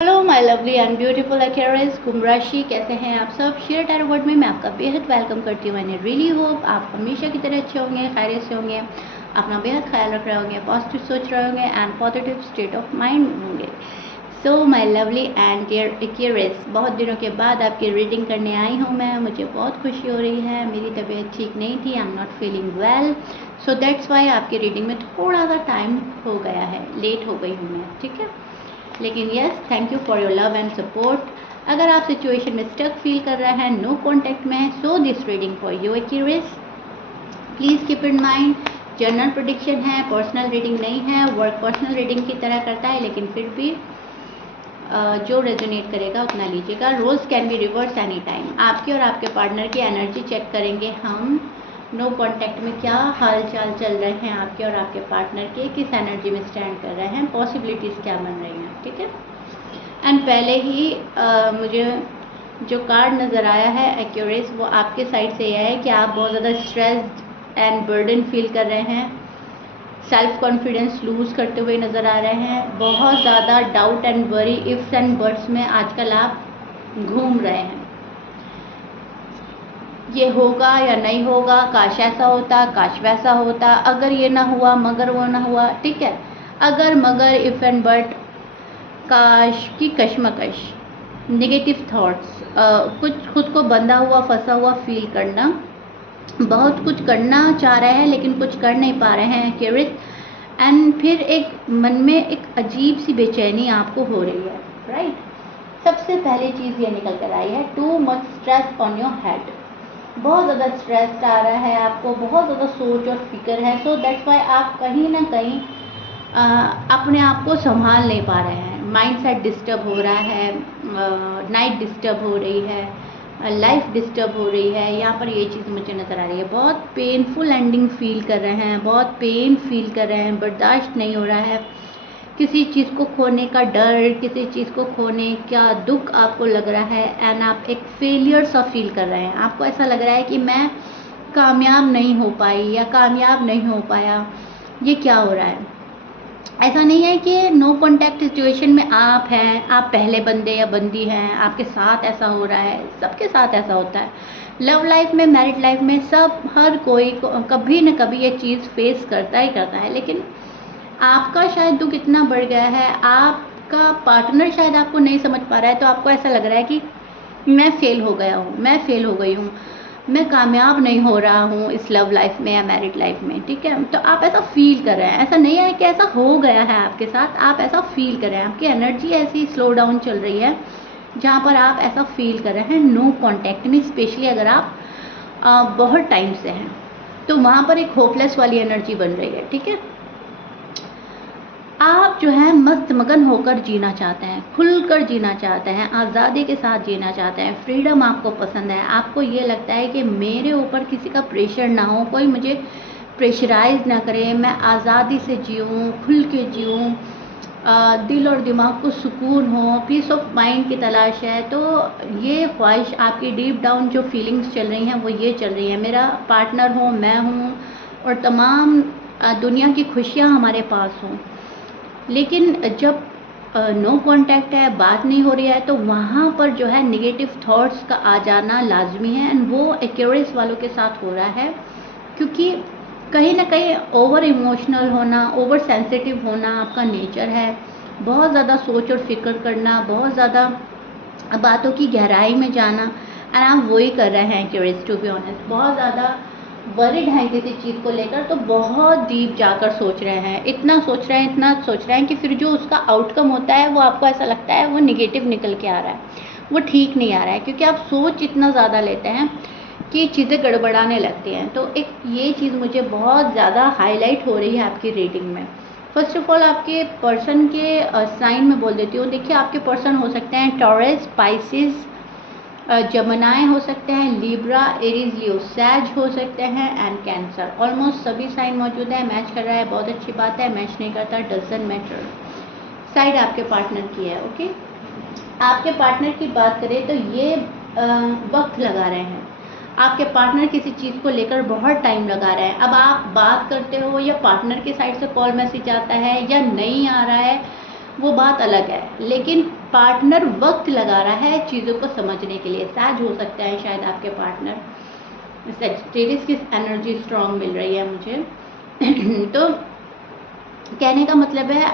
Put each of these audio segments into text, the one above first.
Hello my lovely and beautiful Aquarius कुंभ राशि, कैसे हैं आप सब। शेयर टैरो वर्ड में मैं आपका बेहद वेलकम करती हूँ। मैंने रियली होप आप हमेशा की तरह अच्छे होंगे, खैरियत से होंगे, अपना बेहद ख्याल रख रहे होंगे, पॉजिटिव सोच रहे होंगे and positive state of mind होंगे। So my lovely and dear Aquarius, बहुत दिनों के बाद आपकी रीडिंग करने आई हूँ मैं। मुझे बहुत खुशी हो रही है। मेरी तबीयत ठीक नहीं थी, I am not feeling well, so that's why आपकी रीडिंग में थोड़ा सा टाइम हो गया है, लेट हो गई हूँ मैं, ठीक है। लेकिन yes, thank you for your love and support. अगर आप सिचुएशन में स्टक फील कर रहे हैं, नो कॉन्टेक्ट में, so this reading for you Aquarius. Please keep in mind, general prediction है, पर्सनल रीडिंग नहीं है। वर्क पर्सनल रीडिंग की तरह करता है, लेकिन फिर भी जो रेजोनेट करेगा उतना लीजिएगा। Roles can be reverse any time. आपके और आपके पार्टनर की एनर्जी चेक करेंगे हम। नो कॉन्टैक्ट में क्या हाल चाल चल रहे हैं आपके और आपके पार्टनर के, किस एनर्जी में स्टैंड कर रहे हैं, पॉसिबिलिटीज़ क्या बन रही हैं, ठीक है। एंड पहले ही मुझे जो कार्ड नज़र आया है एक्यूरेस, वो आपके साइड से यह है कि आप बहुत ज़्यादा स्ट्रेस्ड एंड बर्डन फील कर रहे हैं, सेल्फ कॉन्फिडेंस लूज़ करते हुए नज़र आ रहे हैं, बहुत ज़्यादा doubt and worry, ifs and buts में आजकल आप घूम रहे हैं। ये होगा या नहीं होगा, काश ऐसा होता, काश वैसा होता, अगर ये ना हुआ, मगर वो ना हुआ, ठीक है। अगर मगर इफ़ एंड बट, काश की कशमकश, नेगेटिव थॉट्स, कुछ खुद को बंधा हुआ फंसा हुआ फील करना, बहुत कुछ करना चाह रहे हैं लेकिन कुछ कर नहीं पा रहे हैं क्यूरियस। एंड फिर एक मन में एक अजीब सी बेचैनी आपको हो रही है, राइट। सबसे पहली चीज़ ये निकल कर आई है, too much stress on your head. बहुत ज़्यादा स्ट्रेस आ रहा है आपको, बहुत ज़्यादा सोच और फिक्र है। सो दैट्स वाई आप कहीं ना कहीं अपने आप को संभाल नहीं पा रहे हैं। माइंड सेट डिस्टर्ब हो रहा है, नाइट डिस्टर्ब हो रही है, लाइफ डिस्टर्ब हो रही है। यहाँ पर ये चीज़ मुझे नज़र आ रही है। बहुत पेनफुल एंडिंग फील कर रहे हैं, बहुत पेन फील कर रहे हैं, बर्दाश्त नहीं हो रहा है। किसी चीज़ को खोने का डर, किसी चीज़ को खोने का दुख आपको लग रहा है एंड आप एक फेलियर सा फील कर रहे हैं। आपको ऐसा लग रहा है कि मैं कामयाब नहीं हो पाई या कामयाब नहीं हो पाया, ये क्या हो रहा है। ऐसा नहीं है कि नो कॉन्टैक्ट सिचुएशन में आप हैं, आप पहले बंदे या बंदी हैं, आपके साथ ऐसा हो रहा है, सबके साथ ऐसा होता है। लव लाइफ में, मैरिड लाइफ में, सब हर कोई कभी न कभी ये चीज़ फेस करता ही करता है। लेकिन आपका शायद दुख इतना बढ़ गया है, आपका पार्टनर शायद आपको नहीं समझ पा रहा है, तो आपको ऐसा लग रहा है कि मैं फेल हो गया हूँ, मैं फेल हो गई हूँ, मैं कामयाब नहीं हो रहा हूँ इस लव लाइफ में या मैरिड लाइफ में, ठीक है। तो आप ऐसा फील कर रहे हैं। ऐसा नहीं है कि ऐसा हो गया है आपके साथ, आप ऐसा फील कर रहे हैं। आपकी एनर्जी ऐसी स्लो डाउन चल रही है जहाँ पर आप ऐसा फील कर रहे हैं नो कॉन्टैक्ट में। स्पेशली अगर आप बहुत टाइम से हैं तो वहाँ पर एक होपलेस वाली एनर्जी बन रही है, ठीक है। आप जो है मस्त मगन होकर जीना चाहते हैं, खुलकर जीना चाहते हैं, आज़ादी के साथ जीना चाहते हैं, फ्रीडम आपको पसंद है। आपको ये लगता है कि मेरे ऊपर किसी का प्रेशर ना हो, कोई मुझे प्रेशराइज ना करे, मैं आज़ादी से जीऊँ, खुल के जीऊँ, दिल और दिमाग को सुकून हो, पीस ऑफ माइंड की तलाश है। तो ये ख्वाहिश आपकी डीप डाउन जो फीलिंग्स चल रही हैं वो ये चल रही हैं, मेरा पार्टनर हो, मैं हूँ और तमाम दुनिया की खुशियाँ हमारे पास हों। लेकिन जब नो कॉन्टैक्ट है, बात नहीं हो रही है, तो वहाँ पर जो है नेगेटिव थॉट्स का आ जाना लाजमी है। एंड वो एक्वेरियस वालों के साथ हो रहा है, क्योंकि कहीं ना कहीं ओवर इमोशनल होना, ओवर सेंसिटिव होना आपका नेचर है। बहुत ज़्यादा सोच और फिक्र करना, बहुत ज़्यादा बातों की गहराई में जाना, एंड आप वही कर रहे हैं एक्वेरियस, टू बी ऑनेस्ट। बहुत ज़्यादा वरिड हैं किसी चीज़ को लेकर, तो बहुत डीप जाकर सोच रहे हैं, इतना सोच रहे हैं, इतना सोच रहे हैं कि फिर जो उसका आउटकम होता है वो आपको ऐसा लगता है वो निगेटिव निकल के आ रहा है, वो ठीक नहीं आ रहा है, क्योंकि आप सोच इतना ज़्यादा लेते हैं कि चीज़ें गड़बड़ाने लगती हैं। तो एक ये चीज़ मुझे बहुत ज़्यादा हाईलाइट हो रही है आपकी रीडिंग में। फर्स्ट ऑफ ऑल आपके पर्सन के साइन में बोल देती हूँ। देखिए, आपके पर्सन हो सकते हैं टॉरस, स्पाइसिस, जमनाएँ हो सकते हैं, लिब्रा, एरीज, लियो, सैज हो सकते हैं एंड कैंसर। ऑलमोस्ट सभी साइन मौजूद है। मैच कर रहा है, बहुत अच्छी बात है। मैच नहीं करता, डजंट मैटर। साइड आपके पार्टनर की है, ओके। आपके पार्टनर की बात करें तो ये वक्त लगा रहे हैं। आपके पार्टनर किसी चीज़ को लेकर बहुत टाइम लगा रहे हैं। अब आप बात करते हो या पार्टनर की साइड से कॉल मैसेज आता है या नहीं आ रहा है, वो बात अलग है, लेकिन पार्टनर वक्त लगा रहा है चीज़ों को समझने के लिए। सैज हो सकता है शायद आपके पार्टनर, सेजिटेरियस की एनर्जी स्ट्रांग मिल रही है मुझे। तो कहने का मतलब है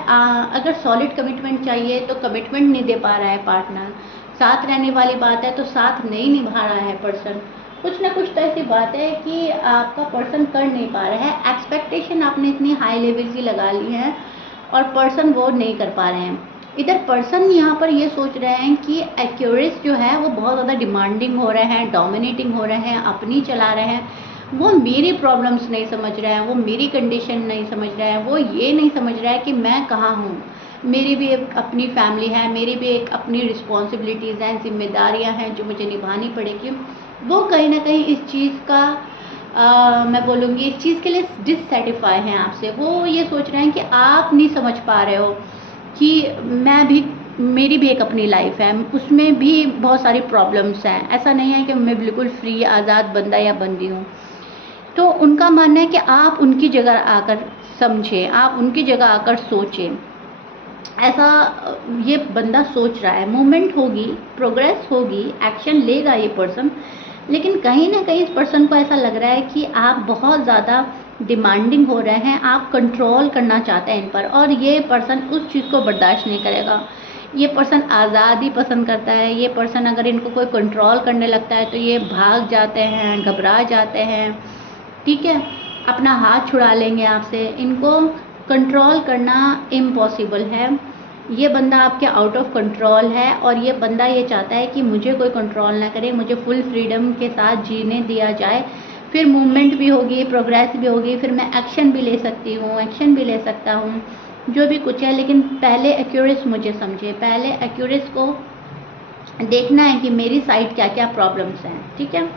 अगर सॉलिड कमिटमेंट चाहिए तो कमिटमेंट नहीं दे पा रहा है पार्टनर। साथ रहने वाली बात है तो साथ नहीं निभा रहा है पर्सन। कुछ ना कुछ तो ऐसी बात है कि आपका पर्सन कर नहीं पा रहा है। एक्सपेक्टेशन आपने इतनी हाई लेवल की लगा ली है और पर्सन वो नहीं कर पा रहे हैं। इधर पर्सन यहाँ पर ये सोच रहे हैं कि एक्यूरेस जो है वो बहुत ज़्यादा डिमांडिंग हो रहे हैं, डोमिनेटिंग हो रहे हैं, अपनी चला रहे हैं। वो मेरी प्रॉब्लम्स नहीं समझ रहे हैं, वो मेरी कंडीशन नहीं समझ रहे हैं, वो ये नहीं समझ रहा है कि मैं कहाँ हूँ। मेरी भी एक अपनी फैमिली है, मेरी भी एक अपनी रिस्पॉन्सिबिलिटीज़ हैं, जिम्मेदारियाँ हैं जो मुझे निभानी पड़ेगी। वो कहीं ना कहीं इस चीज़ का मैं बोलूँगी इस चीज़ के लिए डिससेटिस्फाई हैं आपसे। वो ये सोच रहे हैं कि आप नहीं समझ पा रहे हो कि मेरी भी एक अपनी लाइफ है, उसमें भी बहुत सारी प्रॉब्लम्स हैं। ऐसा नहीं है कि मैं बिल्कुल फ्री आज़ाद बंदा या बंदी हूँ। तो उनका मानना है कि आप उनकी जगह आकर समझें, आप उनकी जगह आकर सोचें। ऐसा ये बंदा सोच रहा है। मूवमेंट होगी, प्रोग्रेस होगी, एक्शन लेगा ये पर्सन, लेकिन कहीं ना कहीं इस पर्सन को ऐसा लग रहा है कि आप बहुत ज़्यादा डिमांडिंग हो रहे हैं, आप कंट्रोल करना चाहते हैं इन पर, और ये पर्सन उस चीज़ को बर्दाश्त नहीं करेगा। ये पर्सन आज़ादी पसंद करता है। ये पर्सन अगर इनको कोई कंट्रोल करने लगता है तो ये भाग जाते हैं, घबरा जाते हैं, ठीक है, अपना हाथ छुड़ा लेंगे आपसे। इनको कंट्रोल करना इम्पॉसिबल है। ये बंदा आपके आउट ऑफ कंट्रोल है और ये बंदा ये चाहता है कि मुझे कोई कंट्रोल ना करे, मुझे फुल फ्रीडम के साथ जीने दिया जाए। फिर मूवमेंट भी होगी, प्रोग्रेस भी होगी, फिर मैं एक्शन भी ले सकती हूँ, एक्शन भी ले सकता हूँ, जो भी कुछ है। लेकिन पहले एक्यूरेस मुझे समझे, पहले एक्यूरेस को देखना है कि मेरी साइड क्या क्या प्रॉब्लम्स हैं, ठीक है।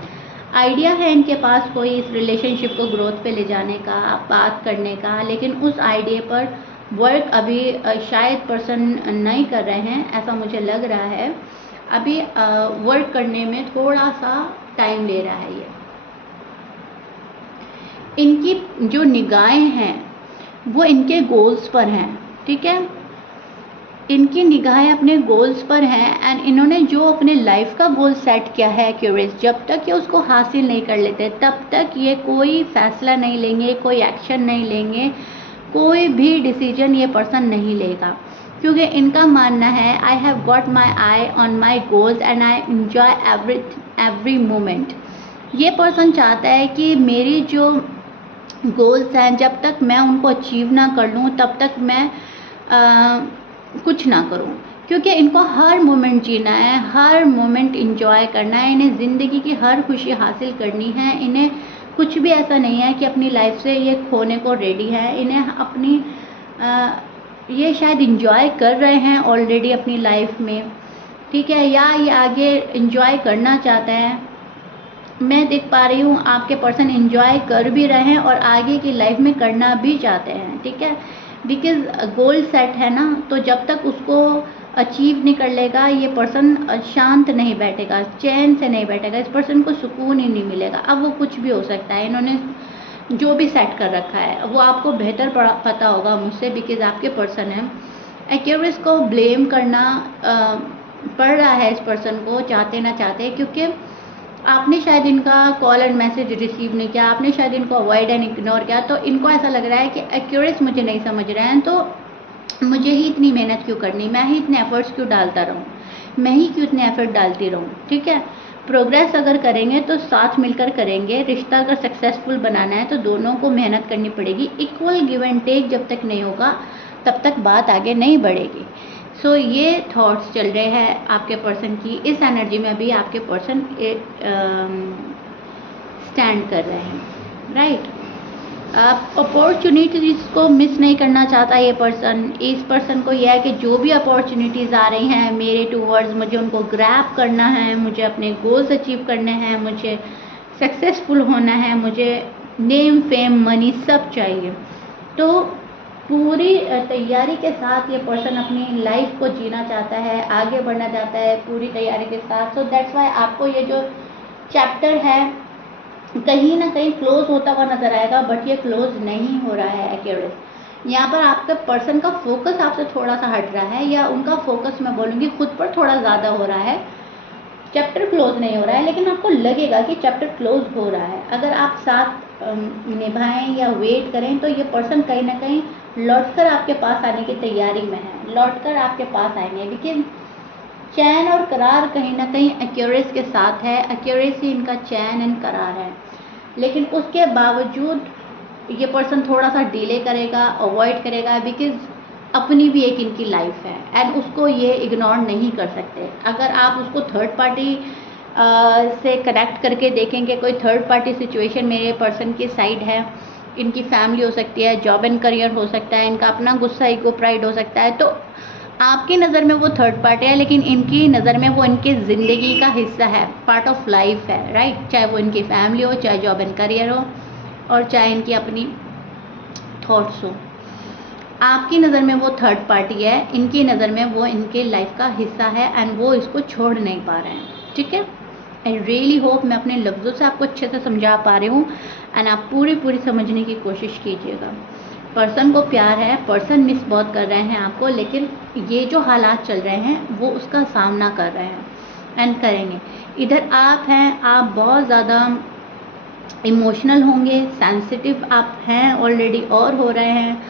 आइडिया है इनके पास कोई इस रिलेशनशिप को ग्रोथ पे ले जाने का, बात करने का, लेकिन उस आइडिया पर वर्क अभी शायद पर्सन नहीं कर रहे हैं, ऐसा मुझे लग रहा है। अभी वर्क करने में थोड़ा सा टाइम ले रहा है ये। इनकी जो निगाहें हैं वो इनके गोल्स पर हैं, ठीक है। इनकी निगाहें अपने गोल्स पर हैं एंड इन्होंने जो अपने लाइफ का गोल सेट किया है क्यूरियस, जब तक ये उसको हासिल नहीं कर लेते तब तक ये कोई फैसला नहीं लेंगे, कोई एक्शन नहीं लेंगे, कोई भी डिसीजन ये पर्सन नहीं लेगा, क्योंकि इनका मानना है I have got my I on my goals and I enjoy every moment. ये पर्सन चाहता है कि मेरी जो गोल्स हैं जब तक मैं उनको अचीव ना कर लूँ तब तक मैं कुछ ना करूं, क्योंकि इनको हर मोमेंट जीना है, हर मोमेंट इंजॉय करना है, इन्हें ज़िंदगी की हर खुशी हासिल करनी है। इन्हें कुछ भी ऐसा नहीं है कि अपनी लाइफ से ये खोने को रेडी है। इन्हें अपनी ये शायद इंजॉय कर रहे हैं ऑलरेडी अपनी लाइफ में, ठीक है, या ये आगे इंजॉय करना चाहते हैं। मैं देख पा रही हूँ आपके पर्सन इंजॉय कर भी रहे हैं और आगे की लाइफ में करना भी चाहते हैं, ठीक है, बिकॉज गोल सेट है ना। तो जब तक उसको अचीव नहीं कर लेगा ये पर्सन शांत नहीं बैठेगा, चैन से नहीं बैठेगा, इस पर्सन को सुकून ही नहीं मिलेगा। अब वो कुछ भी हो सकता है, इन्होंने जो भी सेट कर रखा है वो आपको बेहतर पता होगा मुझसे, बिकॉज आपके पर्सन है। एक्यूरियस को ब्लेम करना पड़ रहा है इस पर्सन को, चाहते ना चाहते, क्योंकि आपने शायद इनका कॉल एंड मैसेज रिसीव नहीं किया, आपने शायद इनको अवॉइड एंड इग्नोर किया। तो इनको ऐसा लग रहा है कि एक्यूरेस मुझे नहीं समझ रहे हैं, तो मुझे ही इतनी मेहनत क्यों करनी, मैं ही इतने एफर्ट्स क्यों डालता रहूँ, मैं ही क्यों इतने एफर्ट डालती रहूँ, ठीक है। प्रोग्रेस अगर करेंगे तो साथ मिलकर करेंगे। रिश्ता अगर सक्सेसफुल बनाना है तो दोनों को मेहनत करनी पड़ेगी। इक्वल गिव एंड टेक जब तक नहीं होगा तब तक बात आगे नहीं बढ़ेगी। सो ये थॉट्स चल रहे हैं आपके पर्सन की। इस एनर्जी में भी आपके पर्सन स्टैंड कर रहे हैं, राइट। अपॉर्चुनिटीज़ को मिस नहीं करना चाहता ये पर्सन। इस पर्सन को यह है कि जो भी अपॉर्चुनिटीज़ आ रही हैं मेरे टूवर्ड्स, मुझे उनको ग्रैब करना है, मुझे अपने गोल्स अचीव करने हैं, मुझे सक्सेसफुल होना है, मुझे नेम फेम मनी सब चाहिए। तो पूरी तैयारी के साथ ये पर्सन अपनी लाइफ को जीना चाहता है, आगे बढ़ना चाहता है पूरी तैयारी के साथ। सो दैट्स वाई आपको ये जो चैप्टर है कहीं ना कहीं क्लोज होता हुआ नजर आएगा, बट ये क्लोज नहीं हो रहा है एक्यूरेस। यहाँ पर आपका पर्सन का फोकस आपसे थोड़ा सा हट रहा है, या उनका फोकस मैं बोलूँगी खुद पर थोड़ा ज़्यादा हो रहा है। चैप्टर क्लोज नहीं हो रहा है, लेकिन आपको लगेगा कि चैप्टर क्लोज हो रहा है। अगर आप साथ निभाएं या वेट करें तो ये पर्सन कहीं ना कहीं लौटकर आपके पास आने की तैयारी में है, लौटकर आपके पास आएंगे। लेकिन चैन और करार कहीं ना कहीं एक्यूरेस के साथ है, एक्यूरेसी इनका चैन एंड करार है। लेकिन उसके बावजूद ये पर्सन थोड़ा सा डिले करेगा, अवॉइड करेगा, बिकॉज अपनी भी एक इनकी लाइफ है एंड उसको ये इग्नोर नहीं कर सकते। अगर आप उसको थर्ड पार्टी से कनेक्ट करके देखेंगे, कोई थर्ड पार्टी सिचुएशन मेरे पर्सन की साइड है, इनकी फैमिली हो सकती है, जॉब एंड करियर हो सकता है, इनका अपना गुस्सा ईगो प्राइड हो सकता है, तो आपकी नज़र में वो थर्ड पार्टी है, लेकिन इनकी नज़र में वो इनकी ज़िंदगी का हिस्सा है, पार्ट ऑफ लाइफ है, राइट। चाहे वो इनकी फैमिली हो, चाहे जॉब एंड करियर हो, और चाहे इनकी अपनी थॉट्स हो। आपकी नज़र में वो थर्ड पार्टी है, इनकी नज़र में वो इनके लाइफ का हिस्सा है एंड वो इसको छोड़ नहीं पा रहे हैं, ठीक है। आई रियली होप मैं अपने लफ्ज़ों से आपको अच्छे से समझा पा रही हूँ एंड आप पूरी समझने की कोशिश कीजिएगा। पर्सन को प्यार है, पर्सन मिस बहुत कर रहे हैं आपको, लेकिन ये जो हालात चल रहे हैं वो उसका सामना कर रहे हैं एंड करेंगे। इधर आप हैं, आप बहुत ज़्यादा इमोशनल होंगे, सेंसिटिव आप हैं ऑलरेडी और हो रहे हैं।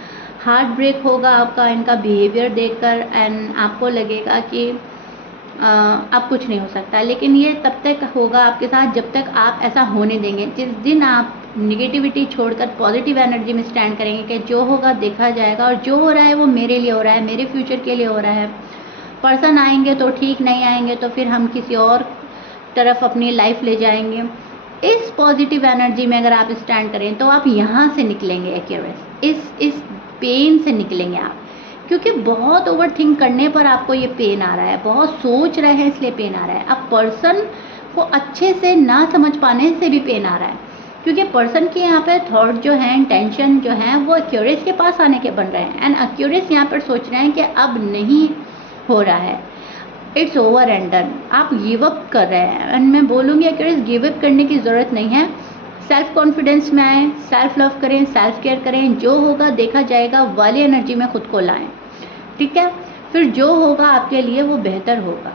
हार्ट ब्रेक होगा आपका इनका बिहेवियर देखकर एंड आपको लगेगा कि अब कुछ नहीं हो सकता। लेकिन ये तब तक होगा आपके साथ जब तक आप ऐसा होने देंगे। जिस दिन आप निगेटिविटी छोड़कर पॉजिटिव एनर्जी में स्टैंड करेंगे कि जो होगा देखा जाएगा और जो हो रहा है वो मेरे लिए हो रहा है, मेरे फ्यूचर के लिए हो रहा है। पर्सन आएंगे तो ठीक, नहीं आएंगे तो फिर हम किसी और तरफ अपनी लाइफ ले जाएंगे। इस पॉजिटिव एनर्जी में अगर आप स्टैंड करें तो आप यहाँ से निकलेंगे एक्यूरेस, इस पेन से निकलेंगे आप, क्योंकि बहुत ओवर थिंक करने पर आपको ये पेन आ रहा है, बहुत सोच रहे हैं इसलिए पेन आ रहा है। अब पर्सन को अच्छे से ना समझ पाने से भी पेन आ रहा है, क्योंकि पर्सन के यहाँ पे थॉट जो है, इंटेंशन जो है, वो एक्यूरेस के पास आने के बन रहे हैं एंड एक्यूरेस यहाँ पर सोच रहे हैं कि अब नहीं हो रहा है, इट्स ओवर एंड डन, आप गिव अप कर रहे हैं। एंड मैं बोलूँगी एक्यूरेस गिव अप करने की ज़रूरत नहीं है, सेल्फ कॉन्फिडेंस में आएँ, सेल्फ लव करें, सेल्फ केयर करें, जो होगा देखा जाएगा वाली एनर्जी में खुद को लाएं, ठीक है। फिर जो होगा आपके लिए वो बेहतर होगा,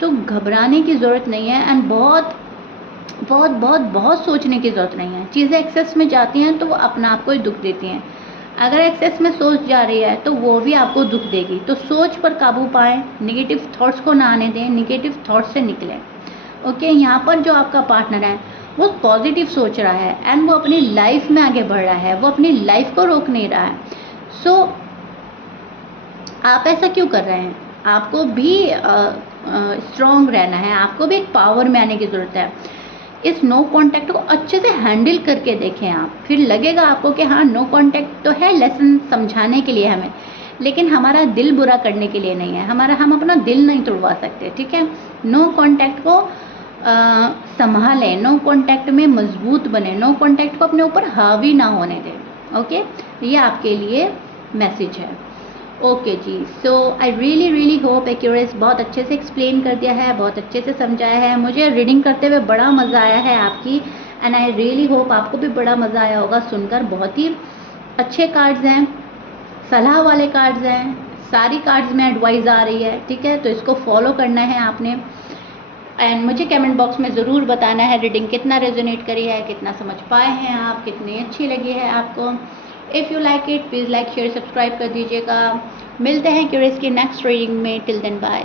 तो घबराने की ज़रूरत नहीं है एंड बहुत सोचने की ज़रूरत नहीं है। चीज़ें एक्सेस में जाती हैं तो वो अपना आप को ही दुख देती हैं। अगर एक्सेस में सोच जा रही है तो वो भी आपको दुख देगी। तो सोच पर काबू पाएं, नेगेटिव थॉट्स को ना आने दें, नेगेटिव थॉट्स से निकलें। ओके, यहाँ पर जो आपका पार्टनर है वो पॉजिटिव सोच रहा है एंड वो अपनी लाइफ में आगे बढ़ रहा है, वो अपनी लाइफ को रोक नहीं रहा है। सो आप ऐसा क्यों कर रहे हैं? आपको भी स्ट्रॉन्ग रहना है, आपको भी एक पावर में आने की ज़रूरत है। इस नो कांटेक्ट को अच्छे से हैंडल करके देखें आप, फिर लगेगा आपको कि हाँ नो कांटेक्ट तो है लेसन समझाने के लिए हमें, लेकिन हमारा दिल बुरा करने के लिए नहीं है। हम अपना दिल नहीं तोड़वा सकते, ठीक है। नो कांटेक्ट को संभालें, नो कांटेक्ट में मजबूत बने, नो कांटेक्ट को अपने ऊपर हावी ना होने दें। ओके, ये आपके लिए मैसेज है। ओके जी, सो आई रियली होप एक्यूरेस बहुत अच्छे से एक्सप्लेन कर दिया है, बहुत अच्छे से समझाया है। मुझे रीडिंग करते हुए बड़ा मज़ा आया है आपकी, एंड आई रियली होप आपको भी बड़ा मज़ा आया होगा सुनकर। बहुत ही अच्छे कार्ड्स हैं, सलाह वाले कार्ड्स हैं, सारी कार्ड्स में एडवाइस आ रही है, ठीक है। तो इसको फॉलो करना है आपने एंड मुझे कमेंट बॉक्स में ज़रूर बताना है रीडिंग कितना रेजोनेट करी है, कितना समझ पाए हैं आप, कितनी अच्छी लगी है आपको। If you like it please like share subscribe कर दीजिएगा। मिलते हैं क्यूरियस की नेक्स्ट रीडिंग में। Till then bye.